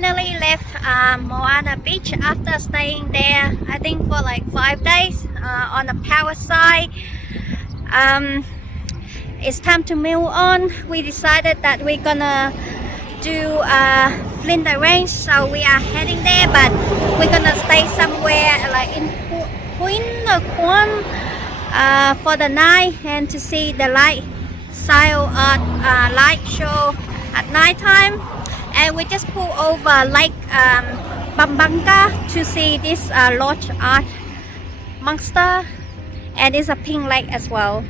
finally left Moana Beach after staying there, I think for like 5 days on the power side. It's time to move on. We decided that we're gonna do Flinders Ranges, so we are heading there, but we're gonna stay somewhere like in Quorn for the night and to see the Silo Art light show at night time. And we just pulled over Lake Bumbunga to see this large art monster, and it's a pink lake as well.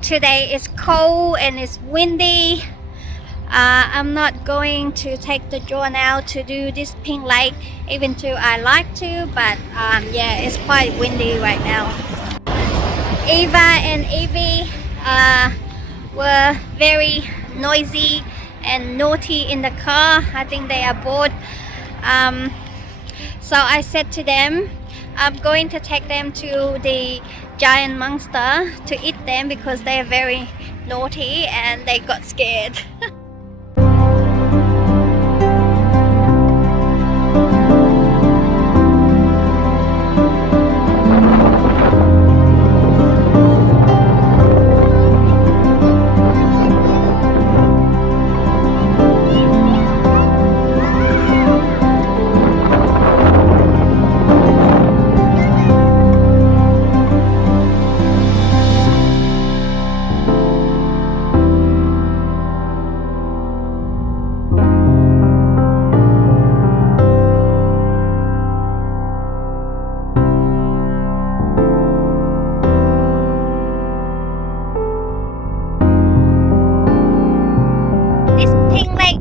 Today is cold and it's windy. I'm not going to take the drone out to do this pink lake, even though I like to, but yeah, it's quite windy right now. Eva and Evie were very noisy and naughty in the car. I think they are bored. So I said to them, I'm going to take them to the giant monster to eat them because they are very naughty and they got scared.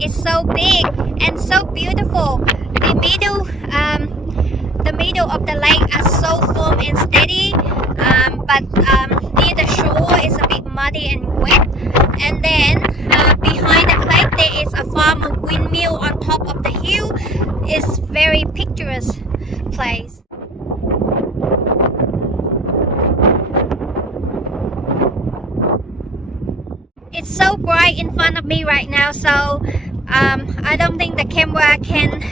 It's so big and so beautiful. The middle of the lake are so firm and steady, but near the shore is a bit muddy and wet. And then behind the lake there is a farm of windmill on top of the hill. It's very picturesque place. It's so bright in front of me right now, so I don't think the camera can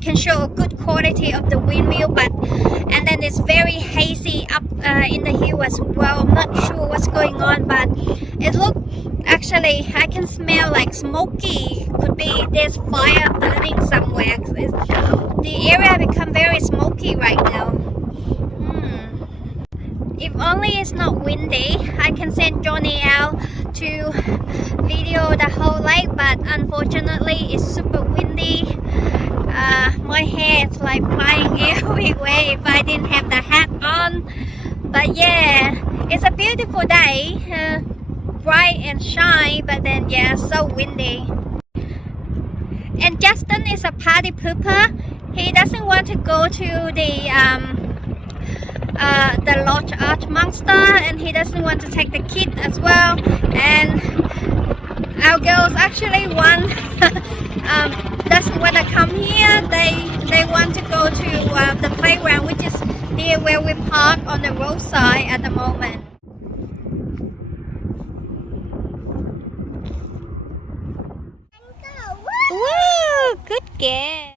can show a good quality of the windmill, and then it's very hazy up in the hill as well. I'm not sure what's going on, but it looks, actually I can smell like smoky. Could be there's fire burning somewhere. The area become very smoky right now. If only it's not windy, I can send Johnny out to video the whole lake, but unfortunately it's super windy. My hair is like flying everywhere if I didn't have the hat on. But yeah, it's a beautiful day, bright and shine, but then yeah, so windy. And Justin is a party pooper. He doesn't want to go to the large art monster, and he doesn't want to take the kid as well. And our girls actually doesn't want to come here. They want to go to the playground, which is near where we park on the roadside at the moment. Woo! Good girl.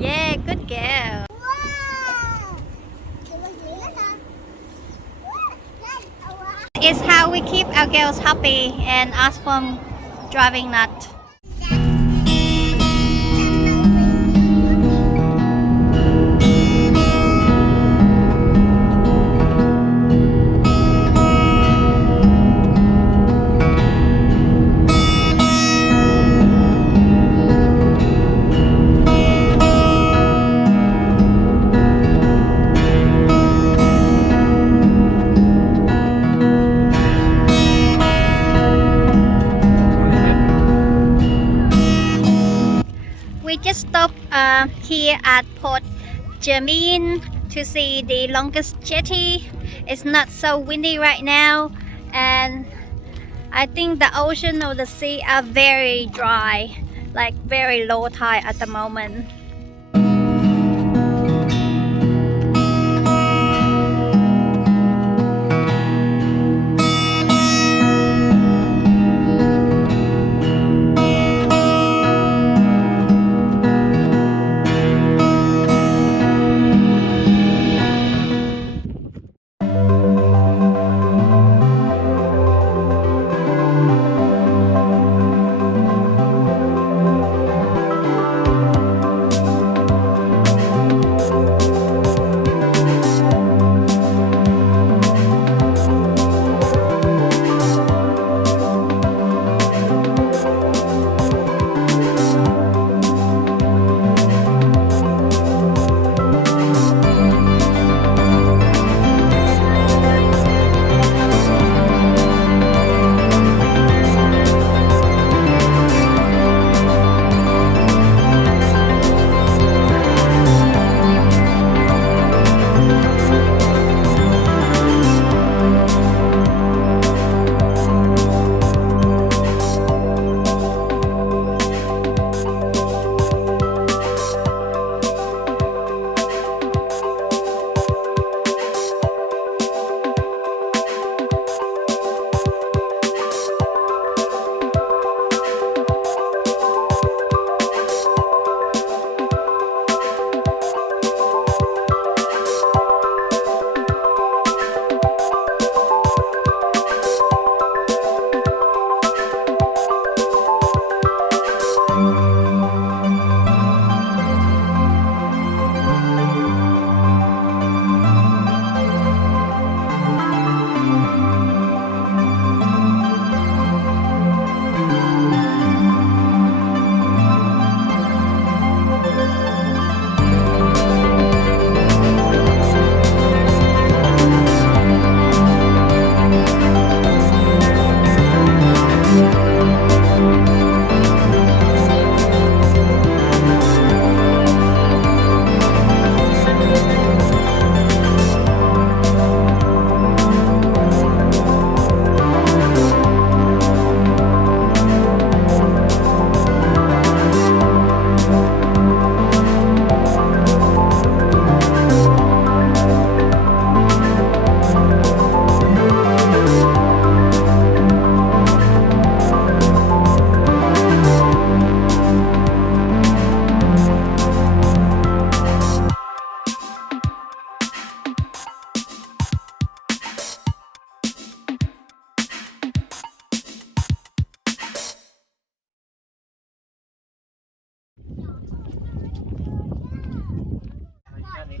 Yeah, good girl. It's how we keep our girls happy and ask for driving nut. Just stopped here at Port Germein to see the longest jetty. It's not so windy right now, and I think the ocean or the sea are very dry, like very low tide at the moment.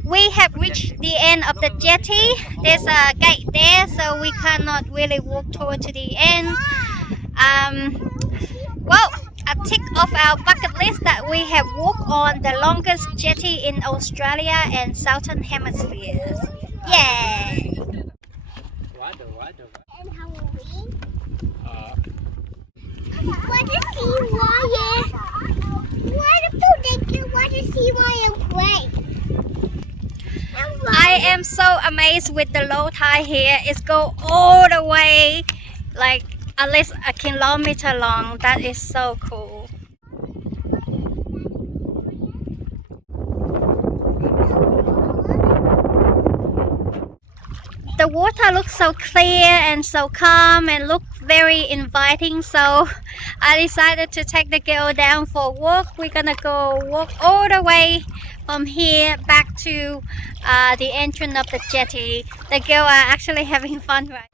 We have reached the end of the jetty. There's a gate there, so we cannot really walk toward to the end. Well, a tick off our bucket list that we have walked on the longest jetty in Australia and Southern Hemispheres. Yay! And Halloween. What is sea wire? What a predictor? What is sea wire play? I am so amazed with the low tide here. It's go all the way, like at least a kilometer long. That is so cool. The water looks so clear and so calm and look very inviting, so I decided to take the girl down for a walk. We're gonna go walk all the way from here back to the entrance of the jetty. The girl are actually having fun right.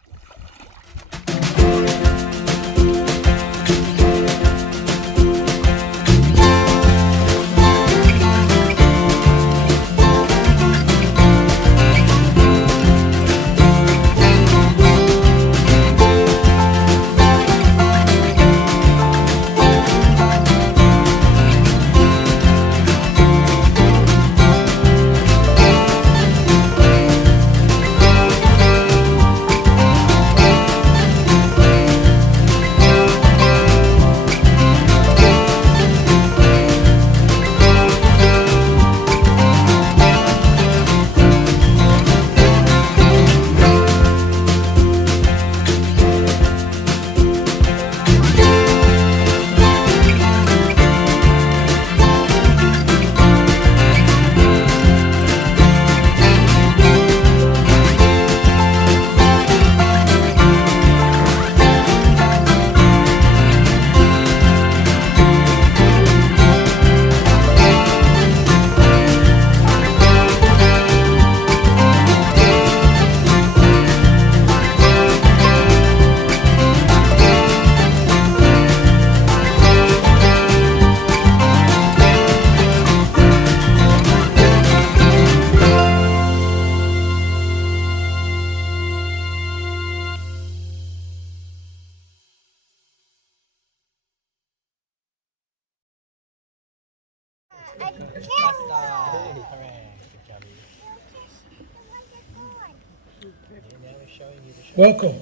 Welcome.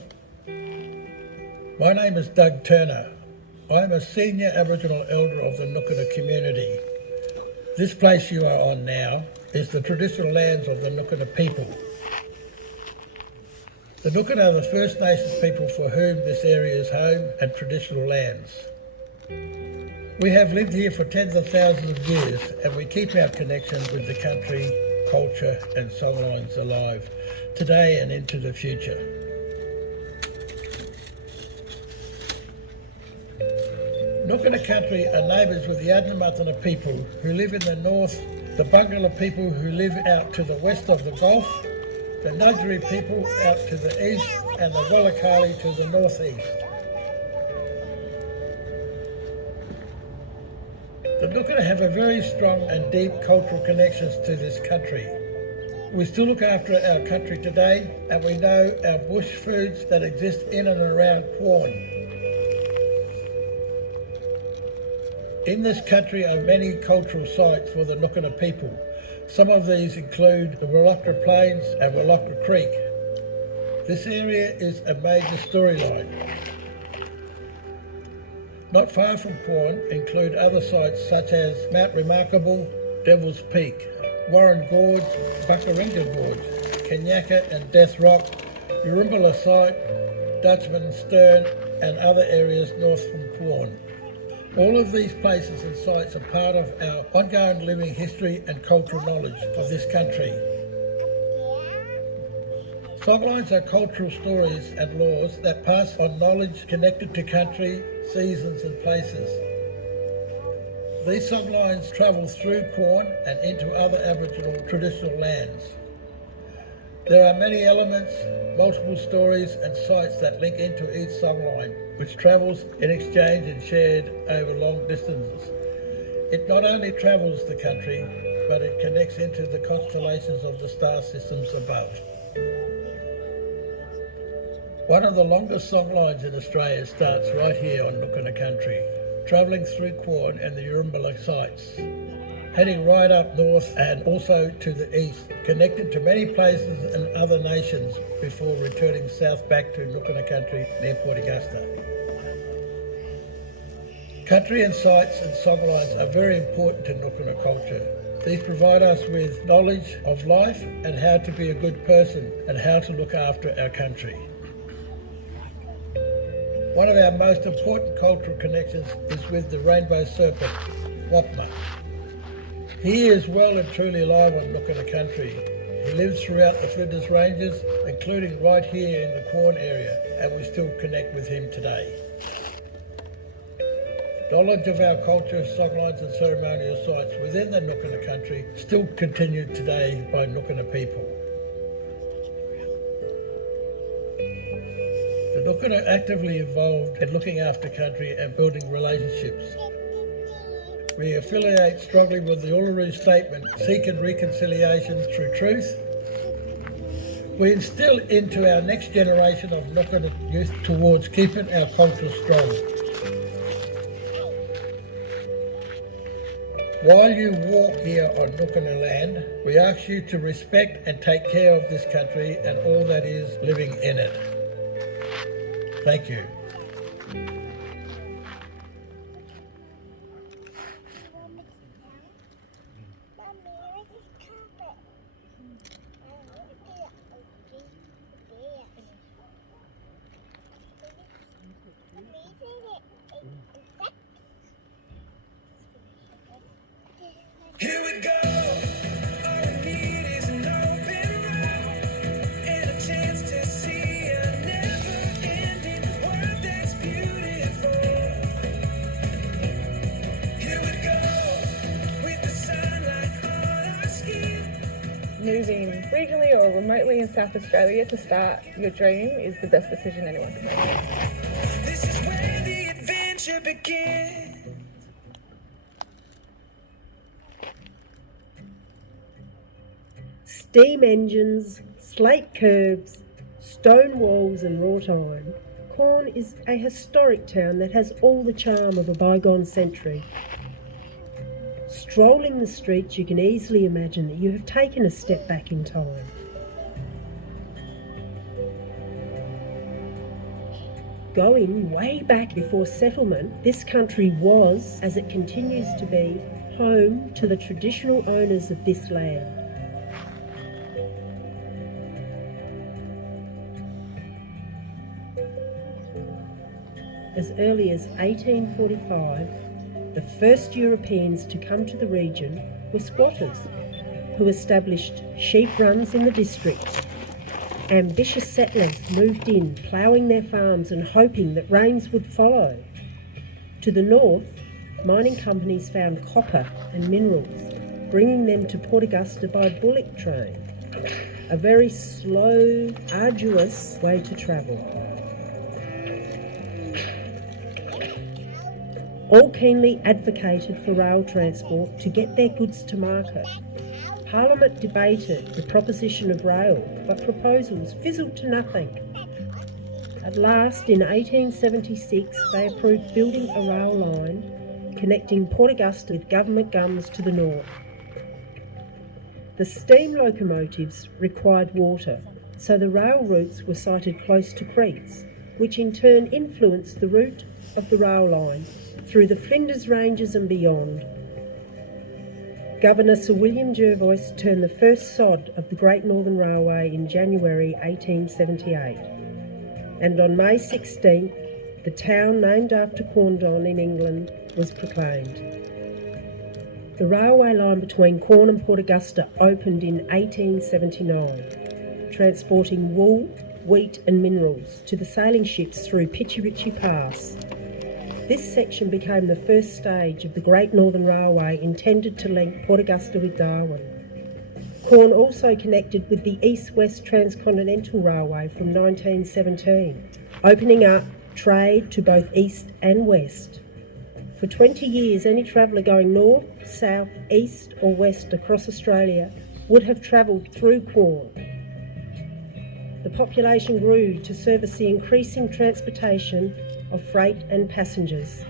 My name is Doug Turner. I am a senior Aboriginal elder of the Nookana community. This place you are on now is the traditional lands of the Nookana people. The Nookana are the First Nations people for whom this area is home and traditional lands. We have lived here for tens of thousands of years and we keep our connection with the country, culture and songlines alive today and into the future. Nookana country are neighbours with the Adnyamathanha people who live in the north, the Bungala people who live out to the west of the Gulf, the Nudgeri people out to the east and the Wallakali to the northeast. The Nookana have a very strong and deep cultural connections to this country. We still look after our country today and we know our bush foods that exist in and around Quorn. In this country are many cultural sites for the Nookana people. Some of these include the Wirrabara Plains and Wirrabara Creek. This area is a major storyline. Not far from Quorn include other sites such as Mount Remarkable, Devil's Peak, Warren Gorge, Buckaringa Gorge, Kenyaka and Death Rock, Wirrabara Site, Dutchman Stern and other areas north from Quorn. All of these places and sites are part of our ongoing living history and cultural knowledge of this country. Songlines are cultural stories and laws that pass on knowledge connected to country, seasons and places. These songlines travel through Quorn and into other Aboriginal traditional lands. There are many elements, multiple stories and sites that link into each songline, which travels in exchange and shared over long distances. It not only travels the country, but it connects into the constellations of the star systems above. One of the longest songlines in Australia starts right here on Nookana country, travelling through Quorn and the Wirrabara sites, heading right up north and also to the east, connected to many places and other nations before returning south back to Nookana country near Port Augusta. Country and sites and songlines are very important to Nookana culture. These provide us with knowledge of life and how to be a good person and how to look after our country. One of our most important cultural connections is with the rainbow serpent, Wapma. He is well and truly alive on Nookana country. He lives throughout the Flinders Ranges, including right here in the Quorn area, and we still connect with him today. Knowledge of our culture, songlines and ceremonial sites within the Nookana country still continued today by Nookana people. The Nookana actively involved in looking after country and building relationships. We affiliate strongly with the Uluru statement, seeking reconciliation through truth. We instill into our next generation of Nookana youth towards keeping our culture strong. While you walk here on Nookana land, we ask you to respect and take care of this country and all that is living in it. Thank you. Here we go. All we need is an open road and a chance to see a never-ending world that's beautiful. Here we go with the sunlight on our skin. Moving regionally or remotely in South Australia to start your dream is the best decision anyone can make. This is where the adventure begins. Steam engines, slate curbs, stone walls and wrought iron. Quorn is a historic town that has all the charm of a bygone century. Strolling the streets, you can easily imagine that you have taken a step back in time. Going way back before settlement, this country was, as it continues to be, home to the traditional owners of this land. As early as 1845, the first Europeans to come to the region were squatters, who established sheep runs in the district. Ambitious settlers moved in, ploughing their farms and hoping that rains would follow. To the north, mining companies found copper and minerals, bringing them to Port Augusta by bullock train, a very slow, arduous way to travel. All keenly advocated for rail transport to get their goods to market. Parliament debated the proposition of rail, but proposals fizzled to nothing. At last, in 1876, they approved building a rail line connecting Port Augusta with Government Gums to the north. The steam locomotives required water, so the rail routes were sited close to creeks, which in turn influenced the route of the rail line through the Flinders Ranges and beyond. Governor Sir William Jervois turned the first sod of the Great Northern Railway in January 1878, and on May 16th, the town named after Quorn in England was proclaimed. The railway line between Quorn and Port Augusta opened in 1879, transporting wool, wheat and minerals to the sailing ships through Pitchy Ritchie Pass. This section became the first stage of the Great Northern Railway intended to link Port Augusta with Darwin. Quorn also connected with the East-West Transcontinental Railway from 1917, opening up trade to both east and west. For 20 years, any traveller going north, south, east or west across Australia would have travelled through Quorn. The population grew to service the increasing transportation of freight and passengers.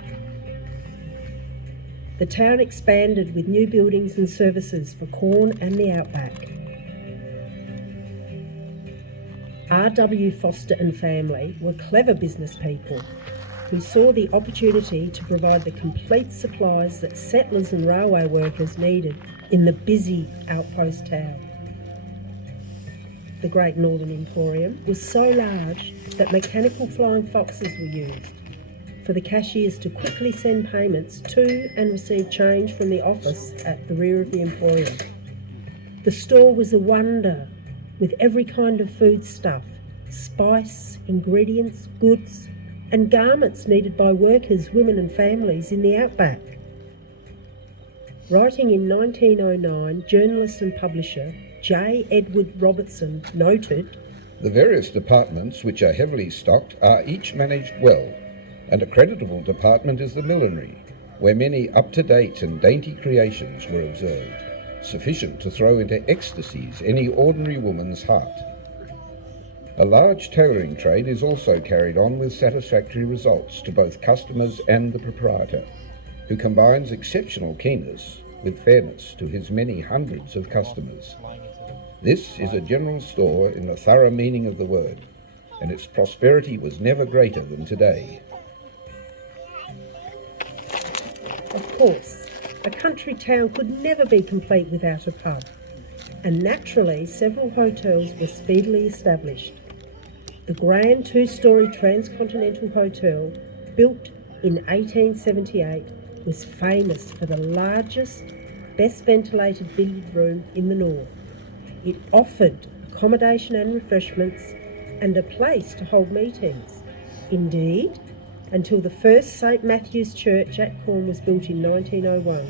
The town expanded with new buildings and services for Quorn and the outback. R.W. Foster and family were clever business people who saw the opportunity to provide the complete supplies that settlers and railway workers needed in the busy outpost town. The Great Northern Emporium was so large that mechanical flying foxes were used for the cashiers to quickly send payments to and receive change from the office at the rear of the Emporium. The store was a wonder, with every kind of foodstuff, spice, ingredients, goods, and garments needed by workers, women and families in the outback. Writing in 1909, journalist and publisher J. Edward Robertson noted, "The various departments which are heavily stocked are each managed well, and a creditable department is the millinery, where many up-to-date and dainty creations were observed, sufficient to throw into ecstasies any ordinary woman's heart. A large tailoring trade is also carried on with satisfactory results to both customers and the proprietor, who combines exceptional keenness with fairness to his many hundreds of customers. This is a general store in the thorough meaning of the word, and its prosperity was never greater than today." Of course, a country town could never be complete without a pub, and naturally several hotels were speedily established. The grand two-storey Transcontinental Hotel, built in 1878, was famous for the largest, best ventilated billiard room in the north. It offered accommodation and refreshments and a place to hold meetings. Indeed, until the first St Matthew's Church at Quorn was built in 1901,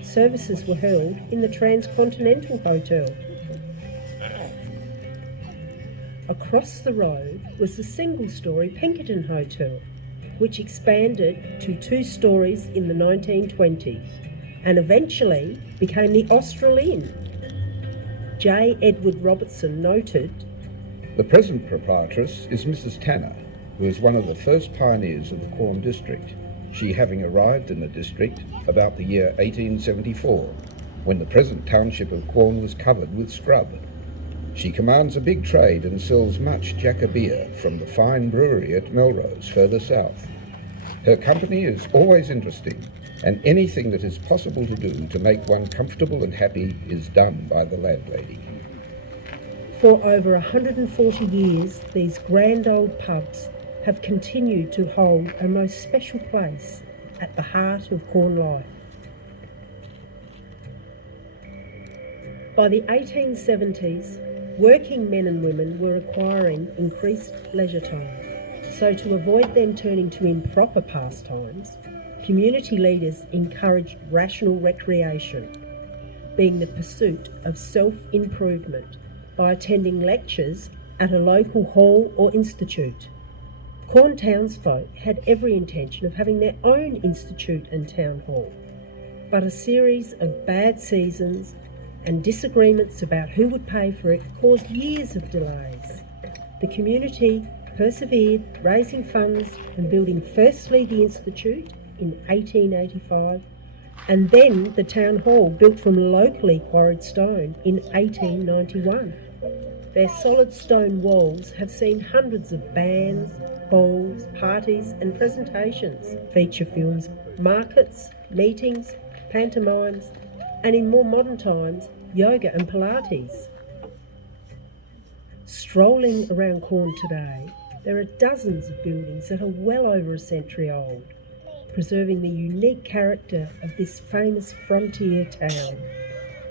services were held in the Transcontinental Hotel. Across the road was the single-storey Pinkerton Hotel, which expanded to 2 stories in the 1920s and eventually became the Austral Inn. J. Edward Robertson noted, The present proprietress is Mrs. Tanner, who is one of the first pioneers of the Quorn district. she having arrived in the district about the year 1874, when the present township of Quorn was covered with scrub. She commands a big trade and sells much Jacker beer from the fine brewery at Melrose, further south. Her company is always interesting, and anything that is possible to do to make one comfortable and happy is done by the landlady. For over 140 years, these grand old pubs have continued to hold a most special place at the heart of Quorn life. By the 1870s, working men and women were acquiring increased leisure time. So to avoid them turning to improper pastimes, community leaders encouraged rational recreation, being the pursuit of self-improvement by attending lectures at a local hall or institute. Quorn townsfolk had every intention of having their own institute and town hall, but a series of bad seasons and disagreements about who would pay for it caused years of delays. The community persevered, raising funds and building firstly the institute in 1885, and then the town hall built from locally quarried stone in 1891. Their solid stone walls have seen hundreds of bands, balls, parties and presentations, feature films, markets, meetings, pantomimes, and in more modern times, yoga and Pilates. Strolling around Quorn today, there are dozens of buildings that are well over a century old, preserving the unique character of this famous frontier town.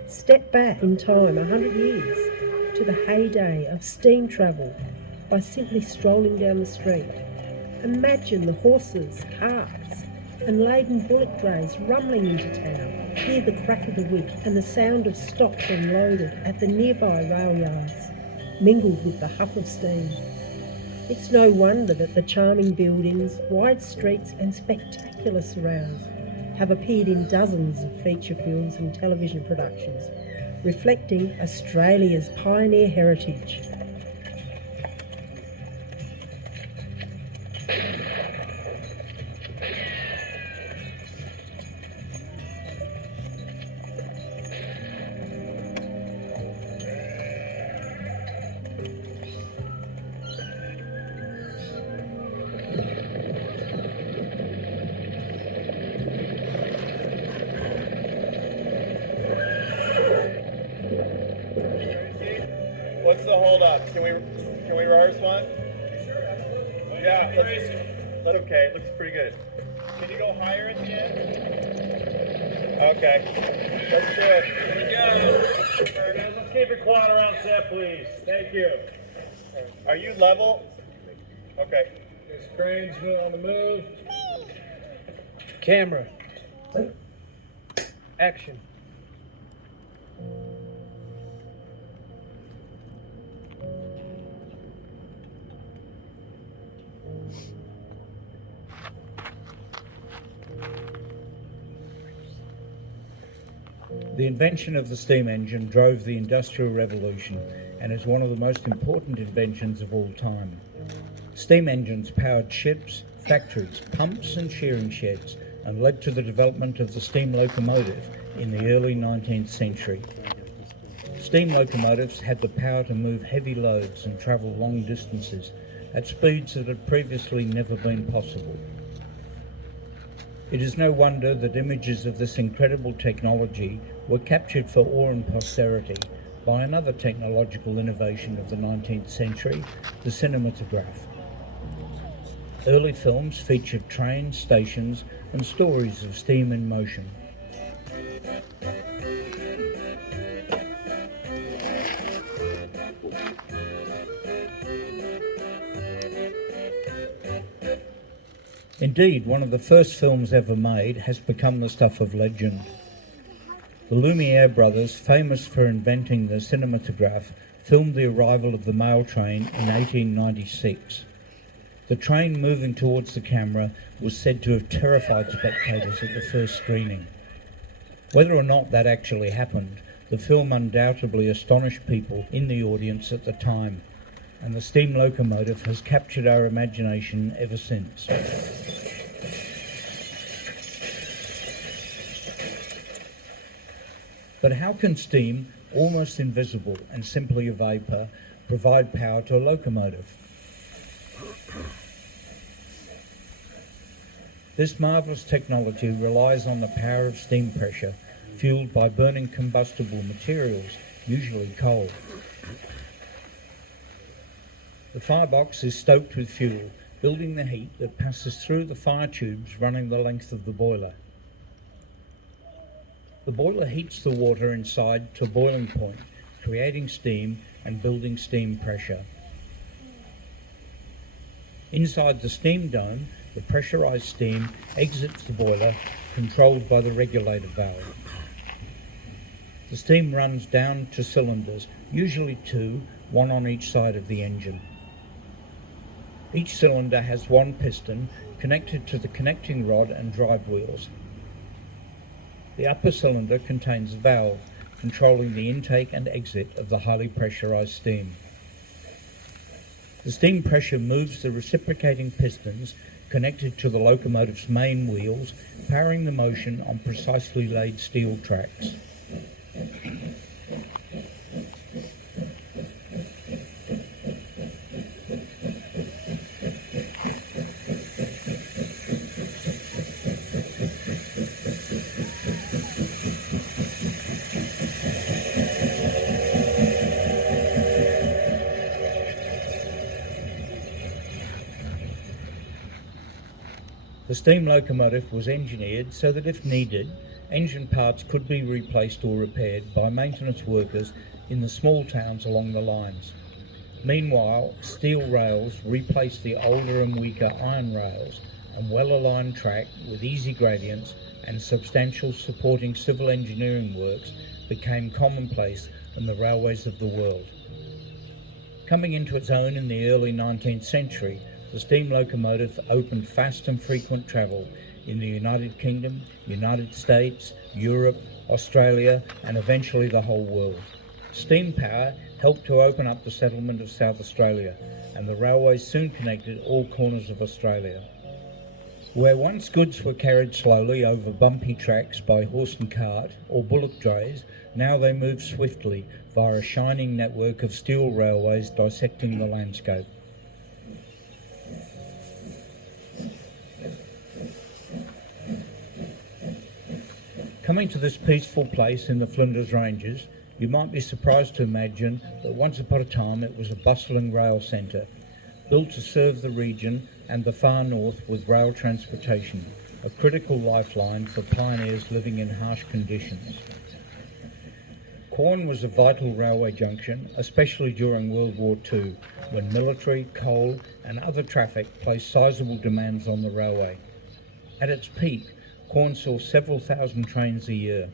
Step back in time 100 years to the heyday of steam travel by simply strolling down the street. Imagine the horses, carts and laden bullock drays rumbling into town. Hear the crack of the whip and the sound of stock being loaded at the nearby rail yards, mingled with the huff of steam. It's no wonder that the charming buildings, wide streets and spectacular surrounds have appeared in dozens of feature films and television productions, reflecting Australia's pioneer heritage. What's the hold up? Can we rehearse one? Yeah, that's okay. It looks pretty good. Can you go higher at the end? Okay, let's do it. Here we go. Let's keep it quiet around set, please. Thank you. Are you level? Okay. This crane's on the move. Camera. Action. The invention of the steam engine drove the Industrial Revolution and is one of the most important inventions of all time. Steam engines powered ships, factories, pumps and shearing sheds and led to the development of the steam locomotive in the early 19th century. Steam locomotives had the power to move heavy loads and travel long distances at speeds that had previously never been possible. It is no wonder that images of this incredible technology were captured for awe and posterity by another technological innovation of the 19th century, the cinematograph. Early films featured trains, stations, and stories of steam in motion. Indeed, one of the first films ever made has become the stuff of legend. The Lumiere brothers, famous for inventing the cinematograph, filmed the arrival of the mail train in 1896. The train moving towards the camera was said to have terrified spectators at the first screening. Whether or not that actually happened, the film undoubtedly astonished people in the audience at the time, and the steam locomotive has captured our imagination ever since. But how can steam, almost invisible and simply a vapour, provide power to a locomotive? This marvellous technology relies on the power of steam pressure, fuelled by burning combustible materials, usually coal. The firebox is stoked with fuel, building the heat that passes through the fire tubes running the length of the boiler. The boiler heats the water inside to boiling point, creating steam and building steam pressure. Inside the steam dome, the pressurised steam exits the boiler, controlled by the regulator valve. The steam runs down to cylinders, usually two, one on each side of the engine. Each cylinder has one piston connected to the connecting rod and drive wheels. The upper cylinder contains a valve controlling the intake and exit of the highly pressurised steam. The steam pressure moves the reciprocating pistons connected to the locomotive's main wheels, powering the motion on precisely laid steel tracks. The steam locomotive was engineered so that if needed, engine parts could be replaced or repaired by maintenance workers in the small towns along the lines. Meanwhile, steel rails replaced the older and weaker iron rails, and well-aligned track with easy gradients and substantial supporting civil engineering works became commonplace on the railways of the world. Coming into its own in the early 19th century, the steam locomotive opened fast and frequent travel in the United Kingdom, United States, Europe, Australia, and eventually the whole world. Steam power helped to open up the settlement of South Australia, and the railways soon connected all corners of Australia. Where once goods were carried slowly over bumpy tracks by horse and cart or bullock drays, now they moved swiftly via a shining network of steel railways dissecting the landscape. Coming to this peaceful place in the Flinders Ranges, you might be surprised to imagine that once upon a time it was a bustling rail centre, built to serve the region and the far north with rail transportation, a critical lifeline for pioneers living in harsh conditions. Quorn was a vital railway junction, especially during World War II, when military, coal and other traffic placed sizable demands on the railway. At its peak, Quorn saw several thousand trains a year.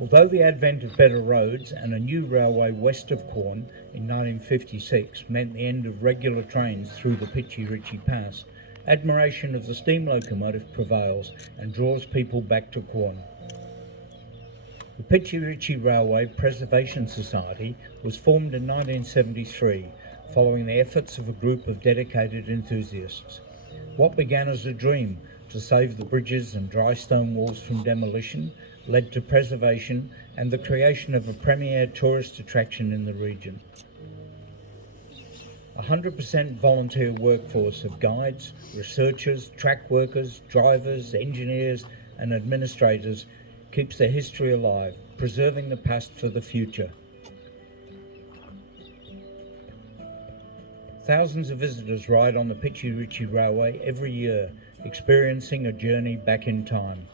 Although the advent of better roads and a new railway west of Quorn in 1956 meant the end of regular trains through the Pitchy Ritchie Pass, admiration of the steam locomotive prevails and draws people back to Quorn. The Pitchy Ritchie Railway Preservation Society was formed in 1973 following the efforts of a group of dedicated enthusiasts. What began as a dream to save the bridges and dry stone walls from demolition led to preservation and the creation of a premier tourist attraction in the region. 100% volunteer workforce of guides, researchers, track workers, drivers, engineers and administrators keeps the history alive, preserving the past for the future. Thousands of visitors ride on the Pitchy Ritchie Railway every year, experiencing a journey back in time.